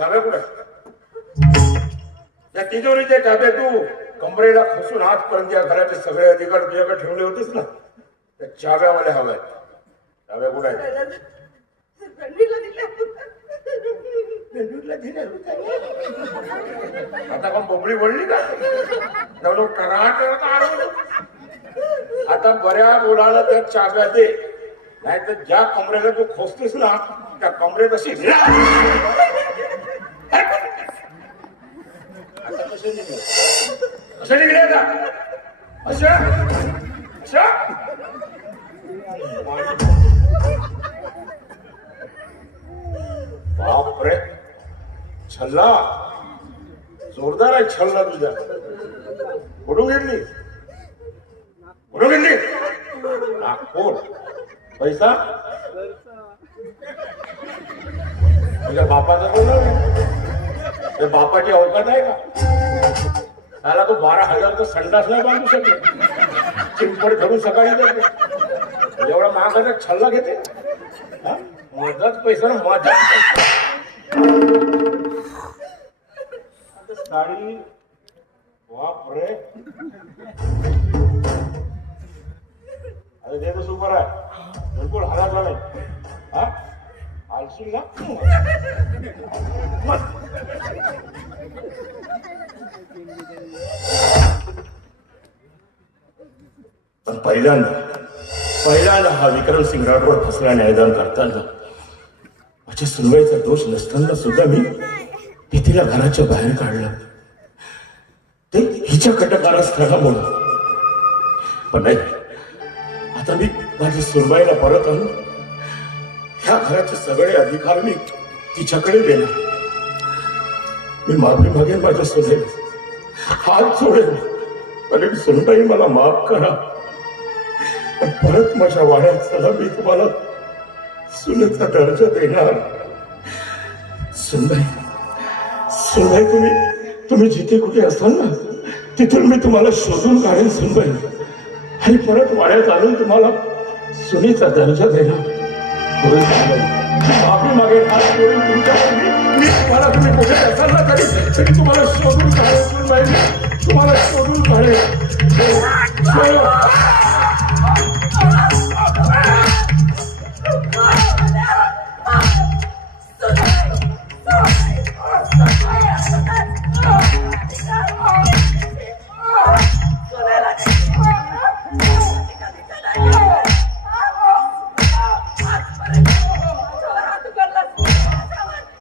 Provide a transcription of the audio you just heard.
चाव्या कुठे त्या तिजोरीच्या चाब्या तू कमरेला खसून आजपर्यंत या घराचे सगळे अधिकार तुझ्याकडे ठेवले होतेस ना, त्या चाव्या मला हव्या आहेत. चाव्या कुठे आहेत? आता का बोबडी वळली का? आता बऱ्या बोलायला त्या चाव्या दे, नाही तर ज्या कमरेला तू खोसतेस ना त्या कमरेत अशी असं निघले का? अशा अशा बापरे, छल्ला जोरदार आहे. छल्ला तुझ्या कुठून घेतली? कुठून घेतली? नागपूर. पैसा तुझ्या बापाचा बोल, बापाची अवकात आहे का? त्याला तो 12,000 संडास नाही बांधू शकेल. चिंपड धरून सकाळी जाते. एवढा महागाचा छल्ला घेते. माझाच पैसा ना, माझा साडी. बापरे, अरे ते तर सुपर आहे, बिलकुल हलाचा नाही. हा आलशील ना? पण पहिल्यांदा हा विक्रम सिंग राठोड फसला न्यायदान करताना माझ्या सुनवाईचा दोष नसताना सुद्धा मी तिला घराच्या बाहेर काढलं, ते हिच्या कटकारस्थानामुळे. पण नाही, आता मी माझ्या सुनवाईला परत आणून ह्या घराचे सगळे अधिकार मी तिच्याकडे देणार. मी माफी मागेन माझ्या सुनेला, हात सोडेल. अरे सुनबाई मला माफ करा, पण परत माझ्या वाड्यात चला, मी तुम्हाला सुनेचा दर्जा देणार. सुनबाई, तुम्ही जिथे कुठे असाल ना, तिथून मी तुम्हाला शोधून काढेन सुनबाई, आणि परत वाड्यात आणून तुम्हाला सुनेचा दर्जा देणार. माफी मागेन, हात जोडून तुमच्या तुम्ही कुठे असाल ना तरी तुम्हाला शोधून काढेन सुनबाई, तुम्हाला शोधून काढेन.